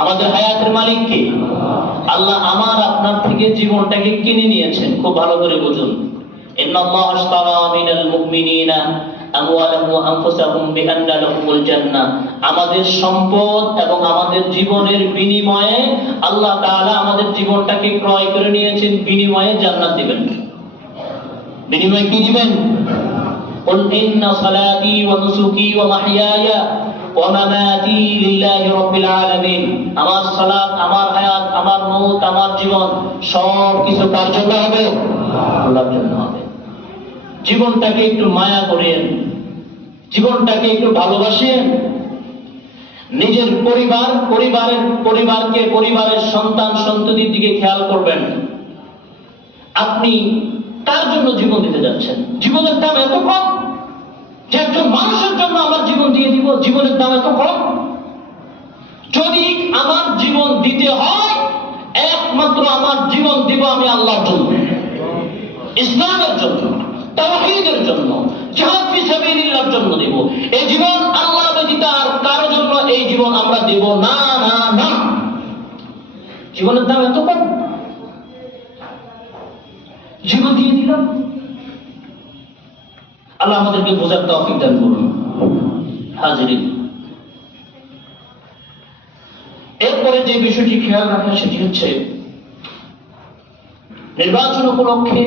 আমাদের হায়াতের মালিক কে? আল্লাহ আমার আপনার থেকে জীবনটাকে কিনে নিয়েছেন। খুব ভালো করে বুঝুন। ইন্নাল্লাহা আশতারা মিনাল মুমিনিনা আমওয়ালাহুম ওয়া আনফুসাহুম বিআন্না লাহুমুল জান্নাহ। আমাদের সম্পদ এবং আমাদের জীবনের বিনিময়ে আল্লাহ তাআলা আমাদের জীবনটাকে ক্রয় করে নিয়েছেন, বিনিময়ে জান্নাত দিবেন। বিনিময়ে কি দিবেন? কুল ইন্না সালাতি ওয়া নুসুকি ওয়া মাহইয়ায়া ওয়া মামাতি লিল্লাহি রাব্বিল আলামিন। আমার সালাত, আমার হায়াত, আমার মওত, আমার জীবন সব কিছু কার জন্য হবে? আল্লাহর জন্য হবে। জীবনটাকে একটু মায়া করেন, জীবনটাকে একটু ভালোবাসেন। নিজের পরিবারের সন্তান সন্ততির দিকে খেয়াল করবেন। আপনি কার জন্য জীবন দিতে যাচ্ছেন? জীবনের দাম এত কম যে একজন মানুষের জন্য আমার জীবন দিয়ে দিব? জীবনের দাম এত কম? যদি আমার জীবন দিতে হয়, একমাত্র আমার জীবন দিব আমি আল্লাহর জন্য, ইসলামের জন্য, তাওহীদের জন্য, জিহাদ ফি সাবিলিল্লাহর জন্য দেব। এই জীবন আল্লাহ ব্যতীত আর কারো জন্য এই জীবন আমরা দেব না, না, না। জীবনের দাম এত কম, জীবন দিয়ে দিলাম। আল্লাহ আমাদেরকে বোঝার তৌফিক দান করুন। হাজিরিন, এরপরে যে বিষয়টি খেয়াল রাখা সেটি হচ্ছে নির্বাচন উপলক্ষে